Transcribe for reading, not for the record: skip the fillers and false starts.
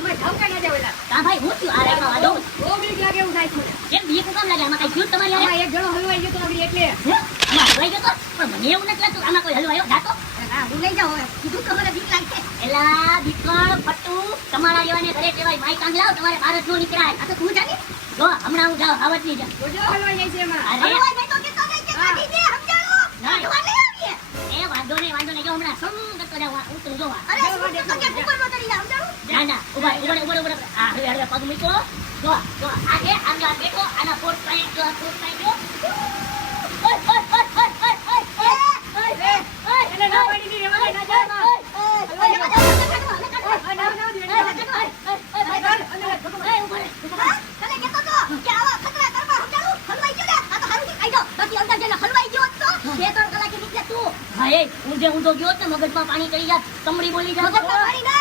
અમે ઢવકા ના દેવેલા કા ભાઈ હું થયું આ રાઈમાં વાદો બહુ બીક લાગે એવું થાય છે મને. કેમ બીક કામ લાગે આમાં કઈ થયું તમારી યાર આમાં એક જણો હલવાઈ ગયો તો આગળ એટલે આમાં હલવાઈ ગયો તો પણ મને એવું નથી લાગતું આમાં કોઈ હલવાયો જાતો હા હું લઈ જાઉં હવે કીધું કે મને બીક લાગશે. એલા બીકણ ફટ્ટુ તમારા જેવાને ઘરે કહેવાય માઈ કાંગ લાવ તમારે ભારત નો નીકળાય આ તો તું જાની જો હમણાં હું જાઉં આવત નહીં જા જોજો હલવાઈ જાય છે એમાં. અરે હલવાઈ જાય તો કેતો નહીં કે કાઢી દે સમજાણો ના. હલવા લઈ આવીએ. એ વાંધો નહીં જો હમણાં સમ કરતો જાવ ઉતરું જો અરે શું તો કે ઉપર નો તરી જા સમજાણો. ના ના ઉભા આ હવે પગ મૂકો જો આ કે આમ જો આ બેઠો આના પોટ પાઈ જો પોટ પાઈ જો એને ના પાડી દી રેવા ના જા હલવાઈ જવા દે. ના ના દે એ ઉભા રે હા તને કેતો તો કે આવા ખતરા કરવા સમજાણો હલવાઈ ગયો ને આ તો હારું થી ખાઈ દો બાકી અંદર જઈને હલવાઈ ગયો તો 2-3 કલાકે નીકળે તું હા એ ઊંધો ગયો ને મગજમાં પાણી ચડી જાય કમળી બોલી જાય મગજમાં પાણી ના